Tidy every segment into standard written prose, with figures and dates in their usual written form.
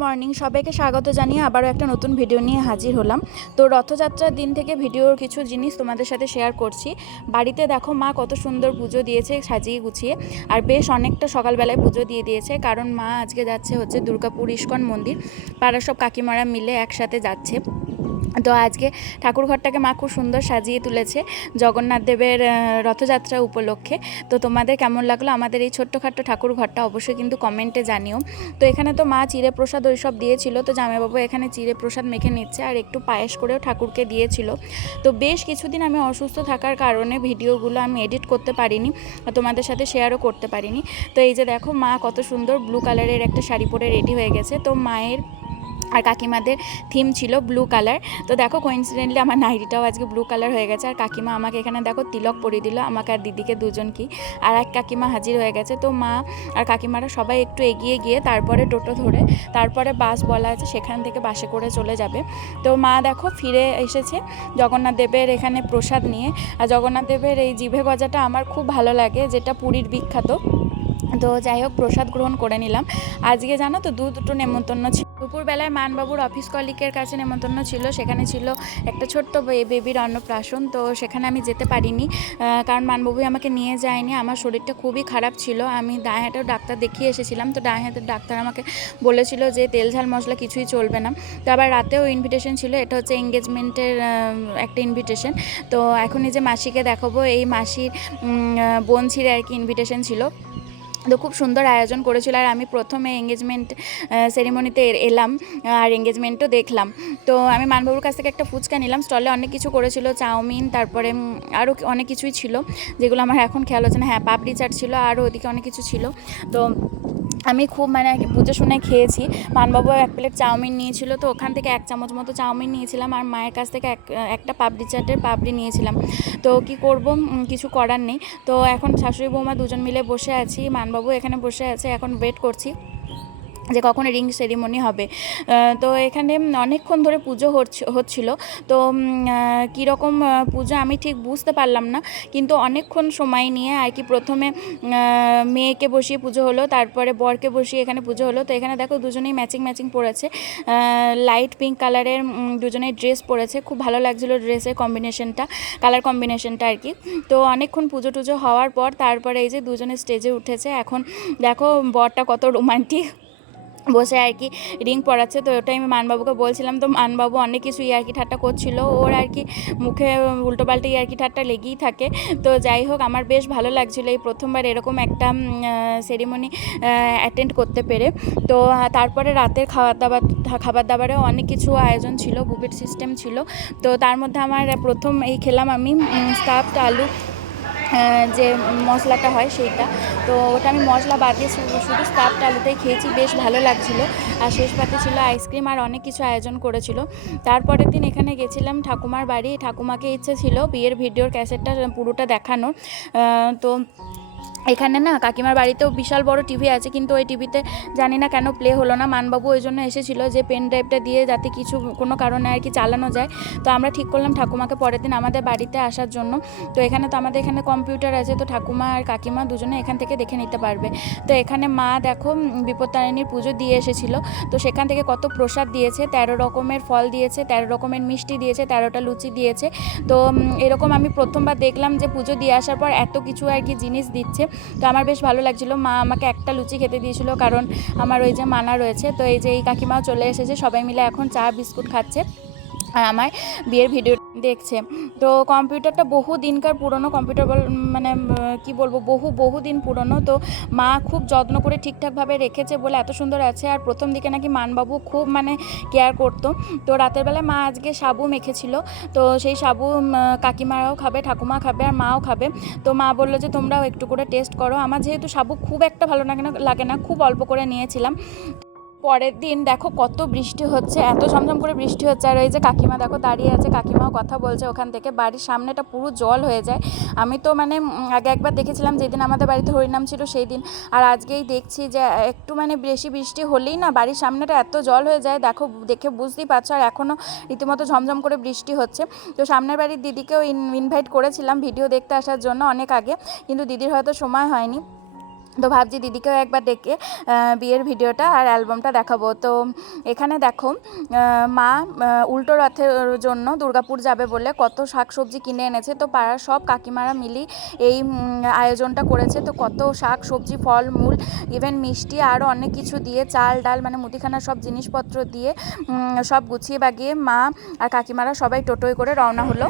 Morning সবাইকে স্বাগত জানিয়ে আবারও একটা নতুন ভিডিও নিয়ে হাজির হলাম। তো রথযাত্রার দিন থেকে ভিডিওর কিছু জিনিস তোমাদের সাথে শেয়ার করছি। বাড়িতে দেখো মা কত সুন্দর পুজো দিয়েছে সাজিয়ে গুছিয়ে, আর বেশ অনেকটা সকালবেলায় পুজো দিয়ে দিয়েছে, কারণ মা আজকে যাচ্ছে হচ্ছে দুর্গাপুর ইস্কন মন্দির। পাড়ার সব কাকিমারা মিলে একসাথে যাচ্ছে। তো আজকে ঠাকুরঘরটাকে মা খুব সুন্দর সাজিয়ে তুলেছে জগন্নাথ দেবের রথযাত্রা উপলক্ষে। তো তোমাদের কেমন লাগলো আমাদের এই ছোট্টখাট্ট ঠাকুরঘরটা অবশ্যই কিন্তু কমেন্টে জানিও। তো এখানে তো মা চিড়ে প্রসাদ ওইসব দিয়েছিল, তো জামাইবাবু এখানে চিড়ে প্রসাদ মেখে নিচ্ছে আর একটু পায়েস করেও ঠাকুরকে দিয়েছিল। তো বেশ কিছুদিন আমি অসুস্থ থাকার কারণে ভিডিওগুলো আমি এডিট করতে পারিনি, তোমাদের সাথে শেয়ারও করতে পারিনি। তো এই যে দেখো মা কত সুন্দর ব্লু কালারের একটা শাড়ি পরে রেডি হয়ে গেছে। তো মায়ের আর কাকিমাদের থিম ছিল ব্লু কালার। তো দেখো কোইন্সিডেন্টলি আমার নাইটিটাও আজকে ব্লু কালার হয়ে গেছে। আর কাকিমা আমাকে এখানে দেখো তিলক পরিয়ে দিল, আমাকে আর দিদিকে দুজনকেই। আর এক কাকিমা হাজির হয়ে গেছে। তো মা আর কাকিমারা সবাই একটু এগিয়ে গিয়ে তারপরে টোটো ধরে তারপরে বাস বলা আছে, সেখান থেকে বাসে করে চলে যাবে। তো মা দেখো ফিরে এসেছে জগন্নাথ দেবের এখানে প্রসাদ নিয়ে। আর জগন্নাথ দেবের এই জিভে গজাটা আমার খুব ভালো লাগে, যেটা পুরীর বিখ্যাত। তো যাই হোক প্রসাদ গ্রহণ করে নিলাম। আজকে জানো তো দুটো নেমন্তন্ন ছিল। দুপুরবেলায় মানবাবুর অফিস কলিকের কাছে নেমন্তন্ন ছিল, সেখানে ছিল একটা ছোট্ট বেবির অন্নপ্রাশন। তো সেখানে আমি যেতে পারিনি, কারণ মানবাবুই আমাকে নিয়ে যায়নি। আমার শরীরটা খুবই খারাপ ছিল, আমি ডান হাতের ডাক্তার দেখিয়ে এসেছিলাম। তো ডান হাতের ডাক্তার আমাকে বলেছিল যে তেল ঝাল মশলা কিছুই চলবে না। তো আবার রাতেও ইনভিটেশন ছিল, এটা হচ্ছে এঙ্গেজমেন্টের একটা ইনভিটেশন। তো এখন এই যে মাসিকে দেখাবো, এই মাসির বোন ছিল আর কি, ইনভিটেশন ছিল। তো খুব সুন্দর আয়োজন করেছিল। আর আমি প্রথমে এঙ্গেজমেন্ট সেরিমনিতে এলাম আর এঙ্গেজমেন্টও দেখলাম। তো আমি মানবাবুর কাছ থেকে একটা ফুচকা নিলাম। স্টলে অনেক কিছু করেছিল, চাউমিন, তারপরে আরও অনেক কিছুই ছিল যেগুলো আমার এখন খেয়াল হচ্ছে না। হ্যাঁ, পাপড়ি চাট ছিল, আরও ওদিকে অনেক কিছু ছিল। তো আমি খুব বুঝে শুনে খেয়েছি। মানবাবু এক প্লেট চাউমিন নিয়েছিল, তো ওখান থেকে 1 চামচ মতো চাউমিন নিয়েছিলাম। আর মায়ের কাছ থেকে একটা পাপড়ি চাটের পাপড়ি নিয়েছিলাম। তো কি করব, কিছু করার নেই। তো এখন শাশুড়ি বৌমা দুজন মিলে বসে আছি, মানবাবু এখানে বসে আছে, এখন ওয়েট করছি যে কখন রিং সেরিমনি হবে। তো এখানে অনেকক্ষণ ধরে পুজো হচ্ছিল। তো কীরকম পুজো আমি ঠিক বুঝতে পারলাম না, কিন্তু অনেকক্ষণ সময় নিয়ে আর কি প্রথমে মেয়েকে বসিয়ে পুজো হলো, তারপরে বরকে বসিয়ে এখানে পুজো হলো। তো এখানে দেখো দুজনেই ম্যাচিং পরেছে, লাইট পিঙ্ক কালারের দুজনেই ড্রেস পরেছে। খুব ভালো লাগছিলো ড্রেসের কম্বিনেশনটা, কালার কম্বিনেশনটা আর কি। তো অনেকক্ষণ পুজো টুজো হওয়ার পর তারপরে এই যে দুজনে স্টেজে উঠেছে। এখন দেখো বরটা কত রোমান্টিক বসে আর কি রিং পরাচ্ছে। তো ওটাই আমি মানবাবুকে বলছিলাম। তো মানবাবু অনেক কিছু ইয়ার্কি ঠাট্টা করছিল, ওর আর কি মুখে উল্টোপাল্টা ইয়ার্কি ঠাট্টা লেগেই থাকে। তো যাই হোক আমার বেশ ভালো লাগছিলো এই প্রথমবার এরকম একটা সেরিমনি অ্যাটেন্ড করতে পেরে। তো তারপরে রাতের খাবার দাবারেও অনেক কিছু আয়োজন ছিল, বুফেট সিস্টেম ছিল। তো তার মধ্যে আমার প্রথম এই খেলাম আমি স্টাফড আলু, যে মশলাটা হয় সেইটা। তো ওটা আমি মশলা বাদ দিয়ে শুধু স্টাফড আলুটাই খেয়েছি, বেশ ভালো লাগছিলো। আর শেষ পাতে ছিল আইসক্রিম আর অনেক কিছু আয়োজন করেছিল। তারপরের দিন এখানে গেছিলাম ঠাকুমার বাড়ি। ঠাকুমাকে ইচ্ছে ছিল বিয়ের ভিডিওর ক্যাসেটটা পুরোটা দেখানোর। তো এখানে না কাকিমার বাড়িতেও বিশাল বড় টিভি আছে, কিন্তু ওই টিভিতে জানি না কেন প্লে হলো না। মানবাবু ওই জন্য এসেছিলো যে পেন ড্রাইভটা দিয়ে যাতে কিছু কোনো কারণে আর কি চালানো যায়। তো আমরা ঠিক করলাম ঠাকুমাকে পরের দিন আমাদের বাড়িতে আসার জন্য। তো এখানে তো আমাদের এখানে কম্পিউটার আছে, তো ঠাকুমা আর কাকিমা দুজনে এখান থেকে দেখে নিতে পারবে। তো এখানে মা দেখো বিপত্তারিণীর পুজো দিয়ে এসেছিলো। তো সেখান থেকে কত প্রসাদ দিয়েছে, 13 রকমের ফল দিয়েছে, 13 রকমের মিষ্টি দিয়েছে, 13টা লুচি দিয়েছে। তো এরকম আমি প্রথমবার দেখলাম যে পুজো দিয়ে আসার পর এত কিছু আর কি জিনিস দিচ্ছে। তো আমার বেশ ভালো লাগছিলো। মা আমাকে একটা লুচি খেতে দিয়েছিল, কারণ আমার ওই যে মানা রয়েছে। তো এই যে এই কাকিমাও চলে এসেছে, সবাই মিলে এখন চা বিস্কুট খাচ্ছে আর আমার বিয়ের ভিডিও দেখছে। তো কম্পিউটারটা বহু দিনকার পুরনো কম্পিউটার, কি বলবো, বহু দিন পুরনো। তো মা খুব যত্ন করে ঠিকঠাকভাবে রেখেছে বলে এত সুন্দর আছে। আর প্রথম দিকে নাকি মানবাবু খুব কেয়ার করতো। তো রাতের বেলায় মা আজকে সাবু মেখেছিল, তো সেই সাবু কাকিমারাও খাবে, ঠাকুমা খাবে, আর মাও খাবে। তো মা বললো যে তোমরাও একটু করে টেস্ট করো। আমার যেহেতু সাবু খুব একটা ভালো লাগে না, খুব অল্প করে নিয়েছিলাম। পরের দিন দেখো কত বৃষ্টি হচ্ছে, এত ঝমঝম করে বৃষ্টি হচ্ছে। আর এই যে কাকিমা দেখো দাঁড়িয়ে আছে, কাকিমাও কথা বলছে ওখান থেকে। বাড়ির সামনেটা পুরো জল হয়ে যায়। আমি তো আগে একবার দেখেছিলাম যেদিন আমাদের বাড়িতে হরিনাম ছিল সেই দিন, আর আজকেই দেখছি যে একটু বেশি বৃষ্টি হলেই না বাড়ির সামনেটা এত জল হয়ে যায়। দেখো দেখে বুঝতেই পারছো। আর এখনও রীতিমতো ঝমঝম করে বৃষ্টি হচ্ছে। তো সামনের বাড়ির দিদিকেও ইনভাইট করেছিলাম ভিডিও দেখতে আসার জন্য অনেক আগে, কিন্তু দিদির হয়তো সময় হয়নি। তো ভাবছি দিদিকেও একবার ডেকে বিয়ের ভিডিওটা আর অ্যালবামটা দেখাবো। তো এখানে দেখো মা উল্টো রথের জন্য দুর্গাপুর যাবে বলে কত শাকসবজি কিনে এনেছে। তো পাড়ার সব কাকিমারা মিলি এই আয়োজনটা করেছে। তো কত শাক সবজি ফল মূল ইভেন মিষ্টি আরও অনেক কিছু দিয়ে চাল ডাল মানে মুদিখানার সব জিনিসপত্র দিয়ে সব গুছিয়ে বাগিয়ে মা আর কাকিমারা সবাই টোটোয় করে রওনা হলো।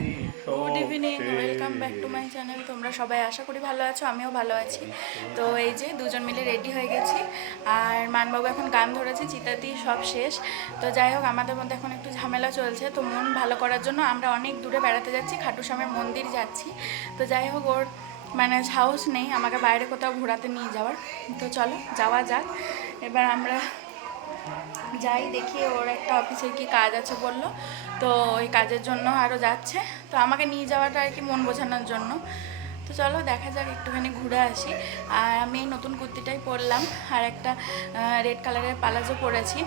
Good evening, welcome back to my channel. তোমরা সবাই আশা করি ভালো আছো, আমিও ভালো আছি। তো এই যে দুজন মিলে রেডি হয়ে গেছি আর মানবাবু এখন গান ধরেছে, চিতাতি সব শেষ। তো যাই হোক আমাদের মধ্যে এখন একটু ঝামেলা চলছে। তো মন ভালো করার জন্য আমরা অনেক দূরে বেড়াতে যাচ্ছি, খাটুশ্যামের মন্দির যাচ্ছি। তো যাই হোক ওর মানে সাহস নেই আমাকে বাইরে কোথাও ঘোরাতে নিয়ে যাওয়ার। তো চলো যাওয়া যাক। এবার আমরা যাই, দেখি ওর একটা অফিসে কি কাজ আছে বললো, তো ওই কাজের জন্য আরও যাচ্ছে। তো আমাকে নিয়ে যাওয়াটা আর কি মন বোঝানোর জন্য। তো চলো দেখা যাক, একটুখানি ঘুরে আসি। আর আমি এই নতুন কুর্তিটাই পরলাম আর একটা রেড কালারের পালাজো পরেছি।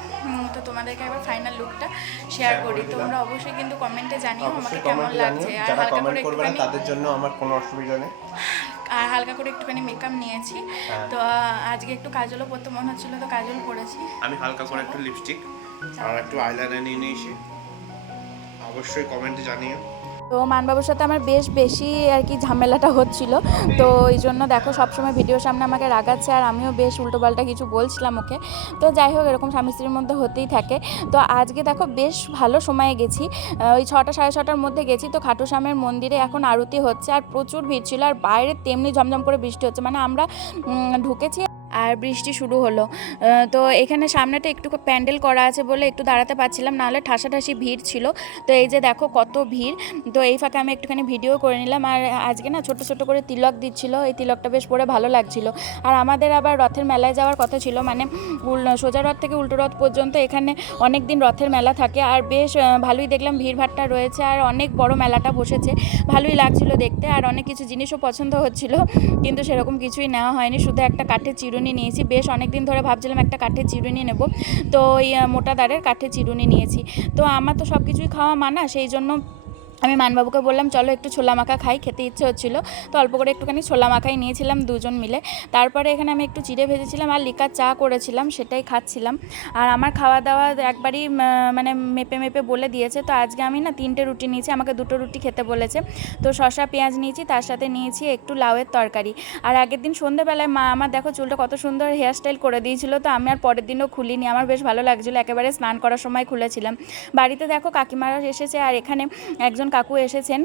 তো তোমাদেরকে একবার ফাইনাল লুকটা শেয়ার করি। তোমরা অবশ্যই কিন্তু কমেন্টে জানিও আমাকে কেমন লাগছে। আর হালকা করে একটুখানি তাদের জন্য আমার কোনো অসুবিধা নেই। আর হালকা করে একটুখানি মেকআপ নিয়েছি। তো আজকে একটু কাজলও পরতে মনে হচ্ছিল, তো কাজল পরেছি। আমি হালকা করে একটু লিপস্টিক আর একটু আইলাইনার নিয়ে নিয়েছি। অবশ্যই কমেন্টে জানিও। তো মানবাবুর সাথে আমার বেশ বেশি আর কি ঝামেলাটা হচ্ছিল। তো এই জন্য দেখো সবসময় ভিডিওর সামনে আমাকে রাগাচ্ছে আর আমিও বেশ উল্টোপাল্টা কিছু বলছিলাম ওকে। তো যাই হোক এরকম স্বামী স্ত্রীর মধ্যে হতেই থাকে। তো আজকে দেখো বেশ ভালো সময়ে গেছি, ওই 6টা সাড়ে 6টার মধ্যে গেছি। তো খাটুশ্যামের মন্দিরে এখন আরতি হচ্ছে আর প্রচুর ভিড় ছিল আর বাইরে তেমনি ঝমঝম করে বৃষ্টি হচ্ছে। মানে আমরা ঢুকেছি আর বৃষ্টি শুরু হলো। তো এখানে সামনেটা একটু প্যান্ডেল করা আছে বলে একটু দাঁড়াতে পারছিলাম, নাহলে ঠাসাঠাসি ভিড় ছিল। তো এই যে দেখো কত ভিড়। তো এই ফাঁকে আমি একটুখানি ভিডিও করে নিলাম। আর আজকে না ছোট ছোট করে তিলক দিচ্ছিল, এই তিলকটা বেশ পরে ভালো লাগছিল। আর আমাদের আবার রথের মেলায় যাওয়ার কথা ছিল, মানে সোজা রথ থেকে উল্টো রথ পর্যন্ত এখানে অনেক দিন রথের মেলা থাকে। আর বেশ ভালোই দেখলাম ভিড়ভাট্টা রয়েছে আর অনেক বড় মেলাটা বসেছে, ভালোই লাগছিল দেখতে। আর অনেক কিছু জিনিসও পছন্দ হচ্ছিল, কিন্তু সেরকম কিছুই নেওয়া হয়নি, শুধু একটা কাঠের চিরুনি নিয়েছি। বেশ অনেক দিন ধরে ভাবছিলাম একটা কাঠের চিরুনি নেব, তো ওই মোটা দাঁড়ের কাঠের চিরুনি নিয়েছি। তো আমার তো সব কিছুই খাওয়া মানা, সেই জন্য আমি মানবাবুকে বললাম চলো একটু ছোলা মাখা খাই, খেতে ইচ্ছে হচ্ছিলো। তো অল্প করে একটুখানি ছোলা মাখাই নিয়েছিলাম দুজন মিলে। তারপরে এখানে আমি একটু চিড়ে ভেজেছিলাম আর লিকার চা করেছিলাম, সেটাই খাচ্ছিলাম। আর আমার খাওয়া দাওয়া একবারই মানে মেপে মেপে বলে দিয়েছে। তো আজকে আমি না 3টে রুটি নিয়েছি, আমাকে 2টো রুটি খেতে বলেছে। তো শসা পেঁয়াজ নিয়েছি, তার সাথে নিয়েছি একটু লাউয়ের তরকারি। আর আগের দিন সন্ধ্যেবেলায় মা আমার দেখো চুলটা কত সুন্দর হেয়ারস্টাইল করে দিয়েছিল। তো আমি আর পরের দিনও খুলিনি, আমার বেশ ভালো লাগছিলো, একেবারে স্নান করার সময় খুলেছিলাম। বাড়িতে দেখো কাকিমারা এসেছে আর এখানে একজন কাকু এসেছেন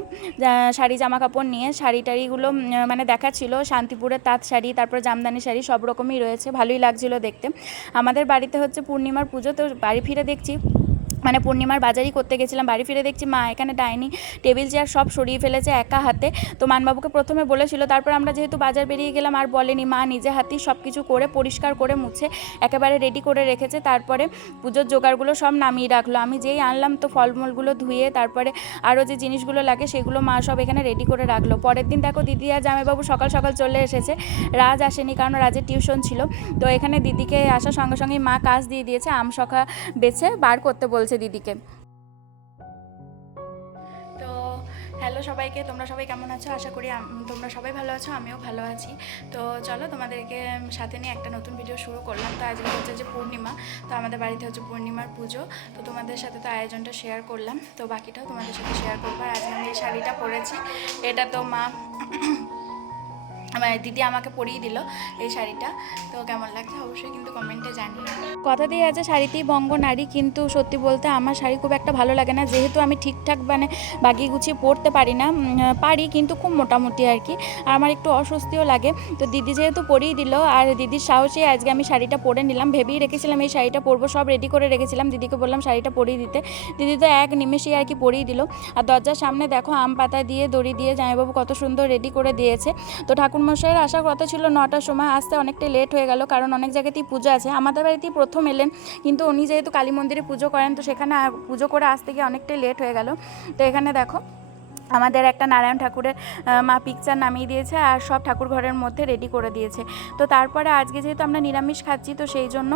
শাড়ি জামা কাপড় নিয়ে। শাড়ি টাড়িগুলো মানে দেখাচ্ছিল, শান্তিপুরের তাঁত শাড়ি, তারপর জামদানি শাড়ি সব রকমই রয়েছে, ভালোই লাগছিল দেখতে। আমাদের বাড়িতে হচ্ছে পূর্ণিমার পুজো, তো বাড়ি ফিরে দেখছি মানে পূর্ণিমার বাজারই করতে গেছিলাম, বাড়ি ফিরে দেখছি মা এখানে ডাইনিং টেবিল চেয়ার সব সরিয়ে ফেলেছে একা হাতে। তো মানবাবুকে প্রথমে বলেছিল, তারপর আমরা যেহেতু বাজার বেরিয়ে গেলাম আর বলেনি, মা নিজে হাতেই সব কিছু করে পরিষ্কার করে মুছে একেবারে রেডি করে রেখেছে। তারপরে পুজোর জোগাড়গুলো সব নামিয়ে রাখলো। আমি যেই আনলাম তো ফলমূলগুলো ধুয়ে তারপরে আরও যে জিনিসগুলো লাগে সেগুলো মা সব এখানে রেডি করে রাখলো। পরের দিন দেখো দিদি আর জামাইবাবু সকাল সকাল চলে এসেছে, রাজ আসেনি কারণ রাজের টিউশন ছিল। তো এখানে দিদিকে আসার সঙ্গে সঙ্গেই মা কাজ দিয়ে দিয়েছে, আম শখা বেছে বার করতে বলছে দিদিকে। তো হ্যালো সবাইকে, তোমরা সবাই কেমন আছো? আশা করি তোমরা সবাই ভালো আছো, আমিও ভালো আছি। তো চলো তোমাদেরকে সাথে নিয়ে একটা নতুন ভিডিও শুরু করলাম। তো আজকে হচ্ছে যে পূর্ণিমা, তো আমাদের বাড়িতে হচ্ছে পূর্ণিমার পুজো। তো তোমাদের সাথে তো আয়োজনটা শেয়ার করলাম, তো বাকিটাও তোমাদের সাথে শেয়ার করবো। আর আজকে আমি এই শাড়িটা পরেছি, এটা তো মা আমার দিদি আমাকে পরিয়ে দিল এই শাড়িটা। তো কেমন লাগছে অবশ্যই কিন্তু কমেন্টে জানিয়ে। কথা দিয়ে আছে শাড়িতেই বঙ্গ নারী, কিন্তু সত্যি বলতে আমার শাড়ি খুব একটা ভালো লাগে না, যেহেতু আমি ঠিকঠাক মানে বাগিয়ে গুছিয়ে পরতে পারি না, পারি কিন্তু খুব মোটামুটি আর কি। আর আমার একটু অস্বস্তিও লাগে। তো দিদি যেহেতু পরিয়ে দিল আর দিদির সাহসে আজকে আমি শাড়িটা পরে নিলাম। ভেবেই রেখেছিলাম এই শাড়িটা পরবো, সব রেডি করে রেখেছিলাম, দিদিকে বললাম শাড়িটা পরিয়ে দিতে। দিদি তো এক নিমেষেই আর কি পরিয়ে দিল। আর দরজার সামনে দেখো আম পাতা দিয়ে দড়ি দিয়ে জামাইবাবু কত সুন্দর রেডি করে দিয়েছে। তো ঠাকুরমশাইয়ের আসার কথা ছিল 9টার সময়, আসতে অনেকটাই লেট হয়ে গেল, কারণ অনেক জায়গাতেই পুজো আছে। আমাদের বাড়িতেই প্রথম এলেন, কিন্তু উনি যেহেতু কালী মন্দিরে পুজো করেন, তো সেখানে পুজো করে আসতে গিয়ে অনেকটাই লেট হয়ে গেল। তো এখানে দেখো আমাদের একটা নারায়ণ ঠাকুরের মা পিকচার নামিয়ে দিয়েছে আর সব ঠাকুর ঘরের মধ্যে রেডি করে দিয়েছে। তো তারপরে আজকে যেহেতু আমরা নিরামিষ খাচ্ছি, তো সেই জন্য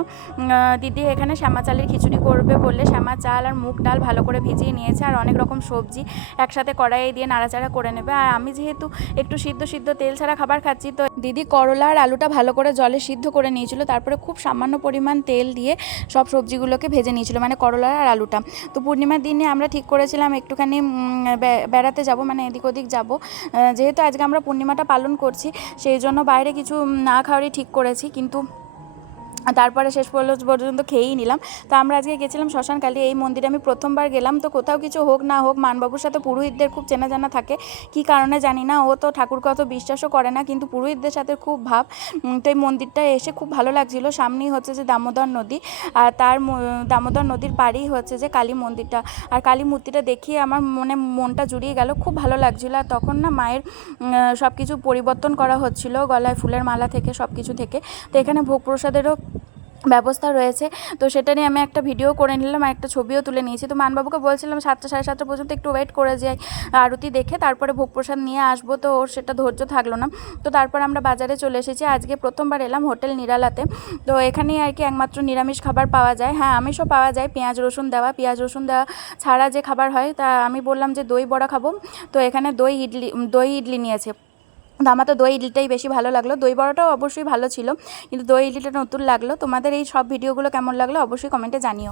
দিদি এখানে শ্যামা চালের খিচুড়ি করবে বললে শ্যামা চাল আর মুগ ডাল ভালো করে ভিজিয়ে নিয়েছে, আর অনেক রকম সবজি একসাথে কড়াইয়ে দিয়ে নাড়াচাড়া করে নেবে। আর আমি যেহেতু একটু সিদ্ধ তেল ছাড়া খাবার খাচ্ছি, তো দিদি করলা আর আলুটা ভালো করে জলে সিদ্ধ করে নিয়েছিল, তারপরে খুব সামান্য পরিমাণ তেল দিয়ে সব সবজিগুলোকে ভেজে নিয়েছিল, মানে করলা আর আলুটা। তো পূর্ণিমার দিনে আমরা ঠিক করেছিলাম একটুখানি বেড়াতে যাব, মানে এদিক ওদিক যাব। যেহেতু আজকে আমরা পূর্ণিমাটা পালন করছি, সেই জন্য বাইরে কিছু না খাওয়ারই ঠিক করেছি, কিন্তু তারপরে শেষ পর্যন্ত খেয়েই নিলাম। তো আমরা আজকে গেছিলাম শ্মশানকালী, এই মন্দিরে আমি প্রথমবার গেলাম। তো কোথাও কিছু হোক না হোক, মানবাবুর সাথে পুরোহিতদের খুব চেনা জানা থাকে, কি কারণে জানি না, ও তো ঠাকুরকে অত বিশ্বাসও করে না, কিন্তু পুরোহিতদের সাথে খুব ভাব। তো এই মন্দিরটা এসে খুব ভালো লাগছিল। সামনেই হচ্ছে যে দামোদর নদী, আর তার দামোদর নদীর পাড়েই হচ্ছে যে কালী মন্দিরটা, আর কালী মূর্তিটা দেখিয়ে আমার মনটা জুড়িয়ে গেল, খুব ভালো লাগছিল। আর তখন না মায়ের সব কিছু পরিবর্তন করা হচ্ছিল, গলায় ফুলের মালা থেকে সব কিছু থেকে। তো এখানে ভোগ প্রসাদেরও ব্যবস্থা রয়েছে, তো সেটা নিয়ে আমি একটা ভিডিও করে নিলাম আর একটা ছবিও তুলে নিয়েছি। তো মানবাবুকে বলছিলাম 7টা সাড়ে 7টা পর্যন্ত একটু ওয়েট করে যাই, আরতি দেখে তারপরে ভোগ প্রসাদ নিয়ে আসবো, তো ওর সেটা ধৈর্য থাকলো না। তো তারপর আমরা বাজারে চলে এসেছি। আজকে প্রথমবার এলাম হোটেল নিরালাতে। তো এখানেই আর কি একমাত্র নিরামিষ খাবার পাওয়া যায়, হ্যাঁ আমিষও পাওয়া যায়, পেঁয়াজ রসুন দেওয়া ছাড়া যে খাবার হয়। তা আমি বললাম যে দই বড়া খাবো, তো এখানে দই ইডলি নিয়েছে। তো আমার তো দই ইডলিটাই বেশি ভালো লাগলো, দই বড়াটাও অবশ্যই ভালো ছিল, কিন্তু দই ইডলিটা নতুন লাগলো। তোমাদের এই সব ভিডিওগুলো কেমন লাগলো অবশ্যই কমেন্টে জানিও।